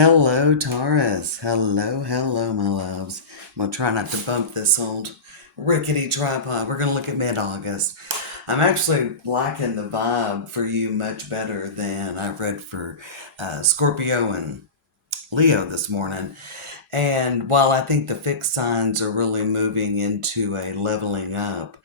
Hello, Taurus. Hello, hello, my loves. I'm going to try not to bump this old rickety tripod. We're going to look at mid-August. I'm actually liking the vibe for you much better than I read for Scorpio and Leo this morning. And while I think the fixed signs are really moving into a leveling up,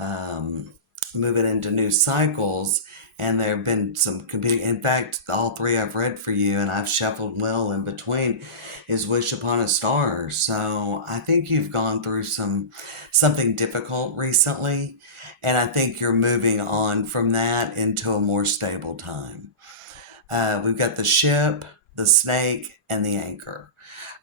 um, moving into new cycles. And there have been some competing. In fact, all three I've read for you, and I've shuffled well in between, is Wish Upon a Star. So I think you've gone through something difficult recently, and I think you're moving on from that into a more stable time. We've got the ship, the snake, and the anchor.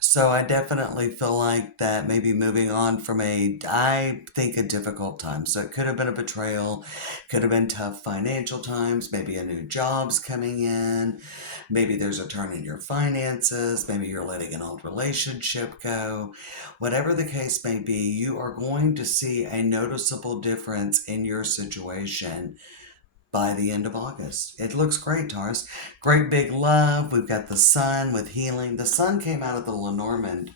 So I definitely feel like that maybe moving on from I think, a difficult time. So it could have been a betrayal, could have been tough financial times, maybe a new job's coming in, maybe there's a turn in your finances, maybe you're letting an old relationship go. Whatever the case may be, you are going to see a noticeable difference in your situation by the end of August. It looks great, Taurus. Great big love. We've got the sun with healing. The sun came out of the Lenormand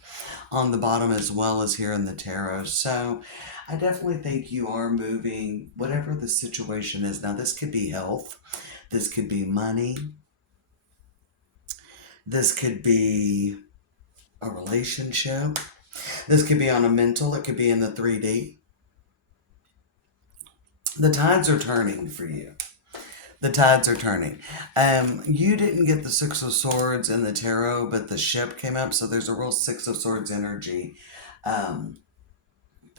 on the bottom as well as here in the tarot. So I definitely think you are moving, whatever the situation is. Now, this could be health, this could be money, this could be a relationship, this could be on a mental, it could be in the 3D. The tides are turning for you. The tides are turning. You didn't get the Six of Swords in the tarot, but the ship came up, so there's a real Six of Swords energy um,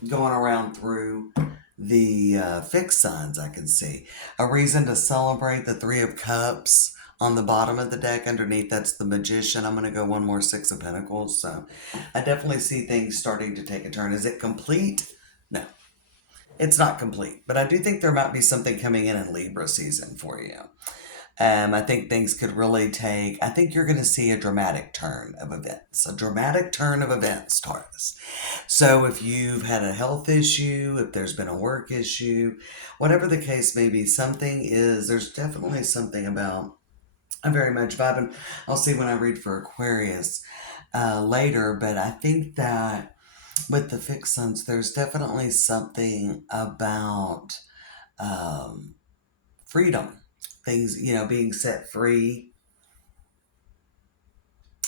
going around through the fixed signs. I can see a reason to celebrate. The Three of Cups on the bottom of the deck. Underneath, that's the Magician. I'm going to go one more Six of Pentacles. So I definitely see things starting to take a turn. Is it complete? No. It's not complete, but I do think there might be something coming in Libra season for you. I think things could really I think you're going to see a dramatic turn of events, Taurus. So if you've had a health issue, if there's been a work issue, whatever the case may be, there's definitely something about, I'm very much vibing. I'll see when I read for Aquarius later, but I think that with the fixed suns, there's definitely something about um, freedom, things, being set free,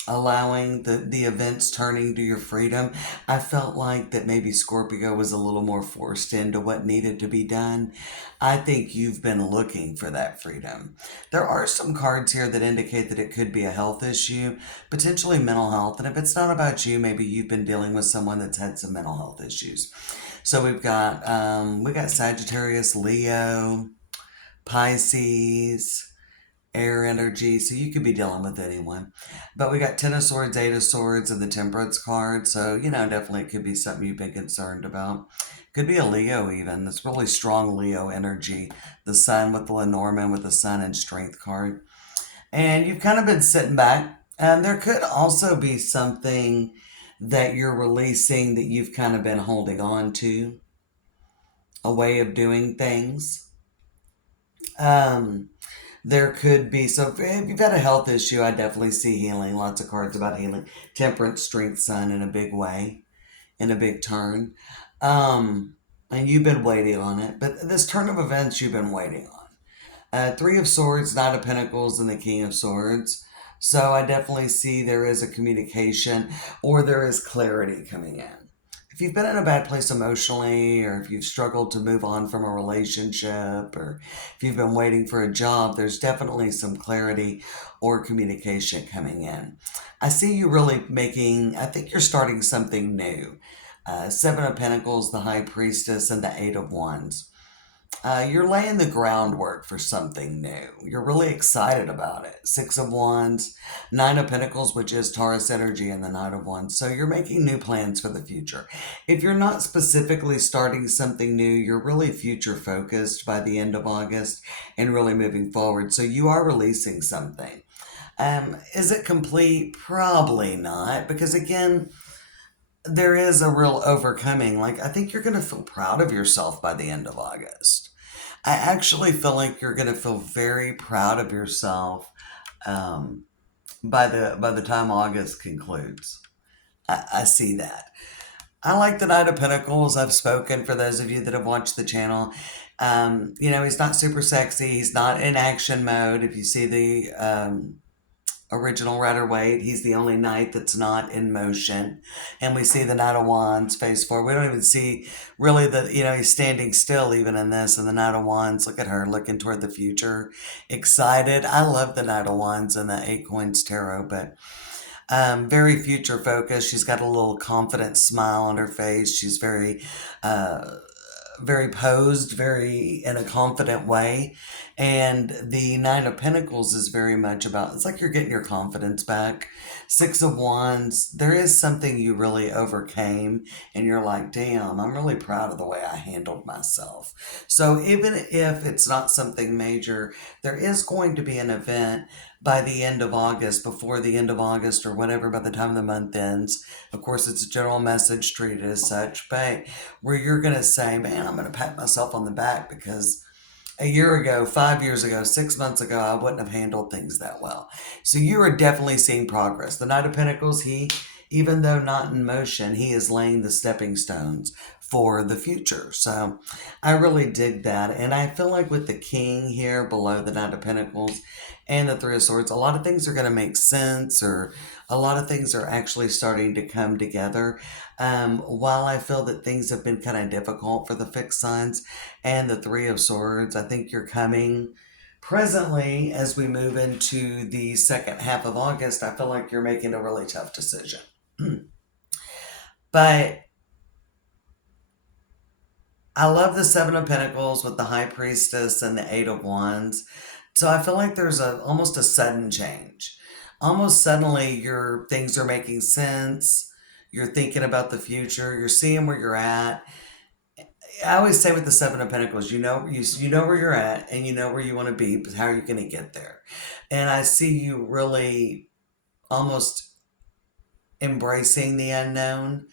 allowing the events turning to your freedom. I felt like that maybe Scorpio was a little more forced into what needed to be done. I think you've been looking for that freedom. There are some cards here that indicate that it could be a health issue, potentially mental health. And if it's not about you, maybe you've been dealing with someone that's had some mental health issues. So we got Sagittarius, Leo, Pisces, air energy, so you could be dealing with anyone. But we got Ten of Swords, Eight of Swords, and the Temperance card. So, definitely it could be something you've been concerned about. Could be a Leo even. That's really strong Leo energy. The Sun with the Lenormand with the Sun and Strength card. And you've kind of been sitting back. And there could also be something that you're releasing that you've kind of been holding on to, a way of doing things. Um, There could be, so if you've had a health issue, I definitely see healing. Lots of cards about healing. Temperance, Strength, Sun in a big way, in a big turn. And you've been waiting on it. But this turn of events you've been waiting on. Three of Swords, Knight of Pentacles, and the King of Swords. So I definitely see there is a communication or there is clarity coming in. If you've been in a bad place emotionally, or if you've struggled to move on from a relationship, or if you've been waiting for a job, there's definitely some clarity or communication coming in. I see you really I think you're starting something new. Seven of Pentacles, the High Priestess, and the Eight of Wands. You're laying the groundwork for something new. You're really excited about it. Six of Wands, Nine of Pentacles, which is Taurus energy, and the Knight of Wands. So you're making new plans for the future. If you're not specifically starting something new, you're really future focused by the end of August and really moving forward. So you are releasing something. Is it complete? Probably not, because again, there is a real overcoming. Like, I think you're going to feel proud of yourself by the end of August. I actually feel like you're going to feel very proud of yourself um, by the time August concludes. I see that. I like the Knight of Pentacles. I've spoken for those of you that have watched the channel. He's not super sexy. He's not in action mode. If you see the original Rider Waite, he's the only knight that's not in motion. And we see the Knight of Wands face forward. We don't even see really he's standing still even in this. And the Knight of Wands, look at her looking toward the future, excited. I love the Knight of Wands and the Eight Coins Tarot, but very future focused. She's got a little confident smile on her face. She's uh, very posed, very in a confident way. And the Nine of Pentacles is very much about, it's like you're getting your confidence back. Six of Wands, there is something you really overcame, and you're like, damn, I'm really proud of the way I handled myself. So even if it's not something major, there is going to be an event by the end of August, before the end of August, or whatever, by the time the month ends. Of course, it's a general message treated as such, but where you're going to say, man, I'm going to pat myself on the back because a year ago, 5 years ago, 6 months ago, I wouldn't have handled things that well. So you are definitely seeing progress. The Knight of Pentacles, even though not in motion, he is laying the stepping stones for the future. So I really dig that. And I feel like with the King here below the Knight of Pentacles and the Three of Swords, a lot of things are going to make sense, or a lot of things are actually starting to come together. While I feel that things have been kind of difficult for the fixed signs and the Three of Swords, I think you're coming presently as we move into the second half of August. I feel like you're making a really tough decision. But I love the Seven of Pentacles with the High Priestess and the Eight of Wands. So I feel like there's almost a sudden change. Almost suddenly your things are making sense. You're thinking about the future. You're seeing where you're at. I always say with the Seven of Pentacles, you know where you're at and you know where you want to be, but how are you going to get there? And I see you really almost embracing the unknown,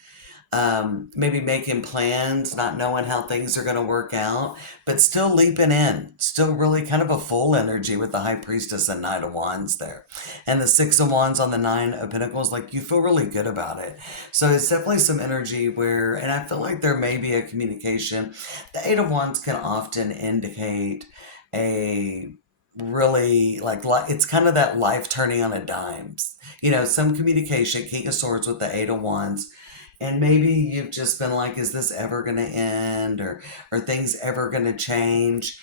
maybe making plans, not knowing how things are going to work out, but still leaping in, still really kind of a full energy with the High Priestess and Knight of Wands there. And the Six of Wands on the Nine of Pentacles, like you feel really good about it. So it's definitely some energy where, and I feel like there may be a communication. The Eight of Wands can often indicate a really it's kind of that life turning on a dime. Some communication, King of Swords with the Eight of Wands, and maybe you've just been like, is this ever going to end, or things ever going to change?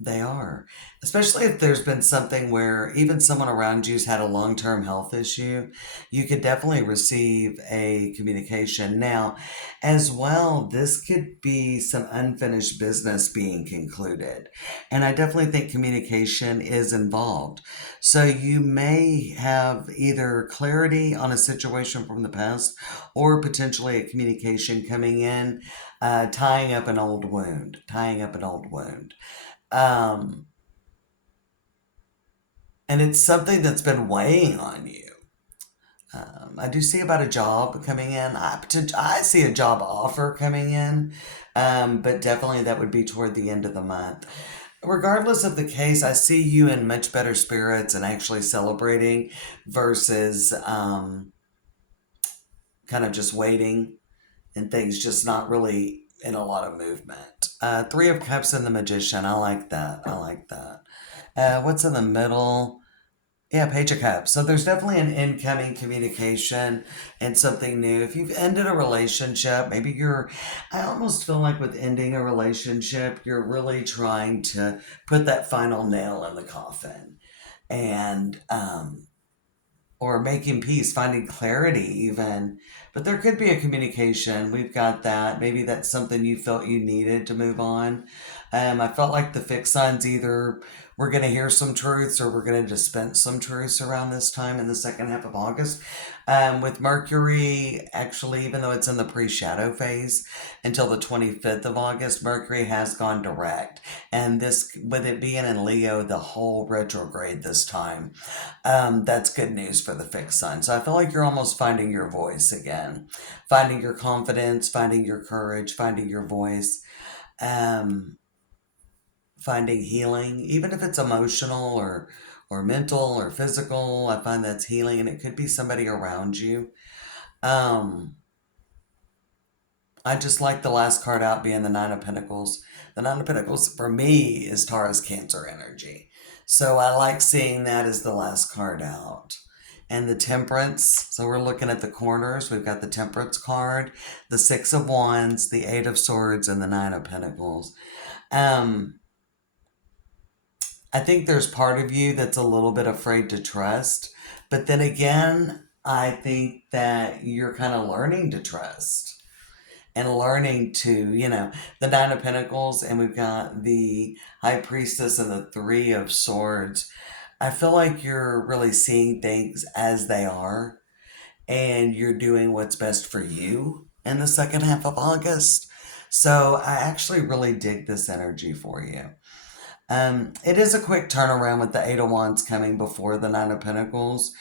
They are. Especially if there's been something where even someone around you's had a long-term health issue, you could definitely receive a communication. Now, as well, this could be some unfinished business being concluded. And I definitely think communication is involved. So you may have either clarity on a situation from the past, or potentially a communication coming in, tying up an old wound, tying up an old wound. Um, and it's something that's been weighing on you. I do see about a job coming in. I see a job offer coming in, but definitely that would be toward the end of the month. Regardless of the case, I see you in much better spirits and actually celebrating versus kind of just waiting and things just not really in a lot of movement. Three of Cups and the Magician. I like that. I like that. What's in the middle? Yeah, Page of Cups. So there's definitely an incoming communication and something new. If you've ended a relationship, I almost feel like with ending a relationship, you're really trying to put that final nail in the coffin. And or making peace, finding clarity even. But there could be a communication. We've got that. Maybe that's something you felt you needed to move on. I felt like the fixed signs, either we're going to hear some truths or we're going to dispense some truths around this time in the second half of August. With Mercury, actually, even though it's in the pre-shadow phase until the 25th of August, Mercury has gone direct. And this, with it being in Leo, the whole retrograde this time, that's good news for the fixed sign. So I feel like you're almost finding your voice again, finding your confidence, finding your courage, finding your voice, um, finding healing, even if it's emotional, or mental or physical. I find that's healing, and it could be somebody around you. Um, I just like the last card out being the Nine of Pentacles. The Nine of Pentacles for me is Taurus Cancer energy. So I like seeing that as the last card out. And the Temperance. So we're looking at the corners. We've got the Temperance card, the Six of Wands, the Eight of Swords, and the Nine of Pentacles. Um, I think there's part of you that's a little bit afraid to trust. But then again, I think that you're kind of learning to trust and learning to, the Nine of Pentacles, and we've got the High Priestess and the Three of Swords. I feel like you're really seeing things as they are, and you're doing what's best for you in the second half of August. So I actually really dig this energy for you. It is a quick turnaround with the Eight of Wands coming before the Nine of Pentacles.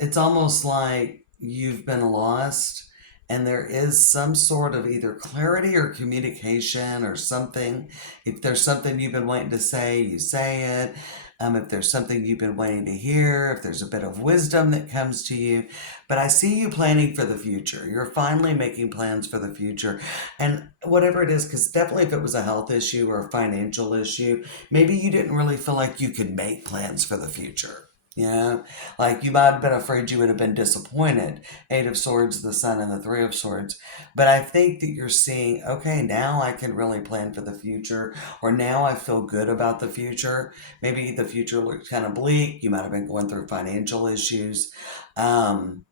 It's almost like you've been lost and there is some sort of either clarity or communication or something. If there's something you've been waiting to say, you say it. If there's something you've been waiting to hear, if there's a bit of wisdom that comes to you. But I see you planning for the future. You're finally making plans for the future. And whatever it is, because definitely if it was a health issue or a financial issue, maybe you didn't really feel like you could make plans for the future. You know, like you might have been afraid you would have been disappointed. Eight of Swords, the Sun, and the Three of Swords. But I think that you're seeing, okay, now I can really plan for the future, or now I feel good about the future. Maybe the future looked kind of bleak. You might have been going through financial issues. Um,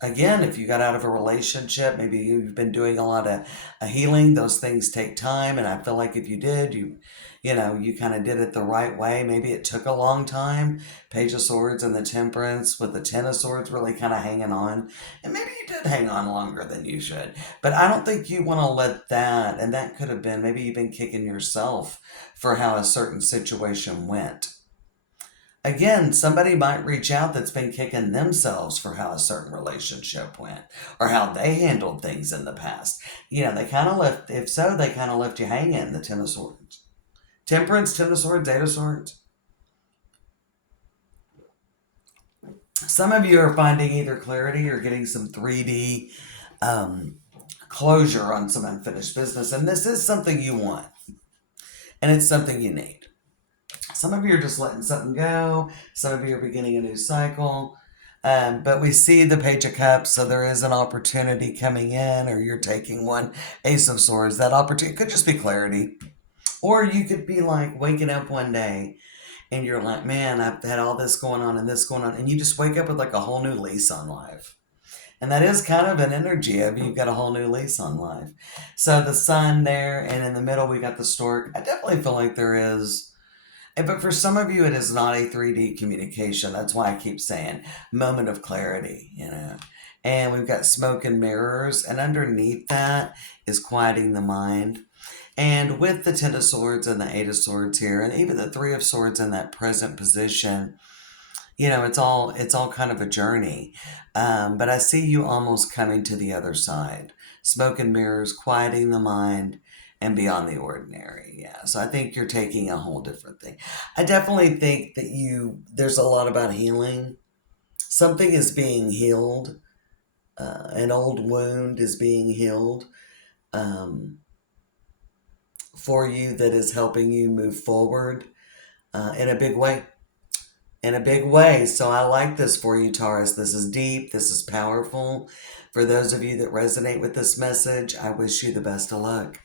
Again, if you got out of a relationship, maybe you've been doing a lot of healing. Those things take time, and I feel like if you did, you kind of did it the right way. Maybe it took a long time. Page of Swords and the Temperance with the Ten of Swords really kind of hanging on, and maybe you did hang on longer than you should. But I don't think you want to let that, and that could have been maybe you've been kicking yourself for how a certain situation went. Again, somebody might reach out that's been kicking themselves for how a certain relationship went or how they handled things in the past. They kind of left, if so, they kind of left you hanging, the Ten of Swords. Temperance, Ten of Swords, Eight of Swords. Some of you are finding either clarity or getting some 3D closure on some unfinished business. And this is something you want, and it's something you need. Some of you are just letting something go. Some of you are beginning a new cycle. But we see the Page of Cups, so there is an opportunity coming in, or you're taking one. Ace of Swords, that opportunity could just be clarity. Or you could be like waking up one day and you're like, man, I've had all this going on and this going on. And you just wake up with like a whole new lease on life. And that is kind of an energy of you've got a whole new lease on life. So the Sun there, and in the middle we got the Stork. I definitely feel like there is. But for some of you, it is not a 3D communication. That's why I keep saying moment of clarity. And we've got smoke and mirrors, and underneath that is quieting the mind. And with the Ten of Swords and the Eight of Swords here, and even the Three of Swords in that present position, it's all kind of a journey. But I see you almost coming to the other side. Smoke and mirrors, quieting the mind, and beyond the ordinary. Yeah. So I think you're taking a whole different thing. I definitely think that there's a lot about healing. Something is being healed. An old wound is being healed um, for you that is helping you move forward in a big way. In a big way. So I like this for you, Taurus. This is deep. This is powerful. For those of you that resonate with this message, I wish you the best of luck.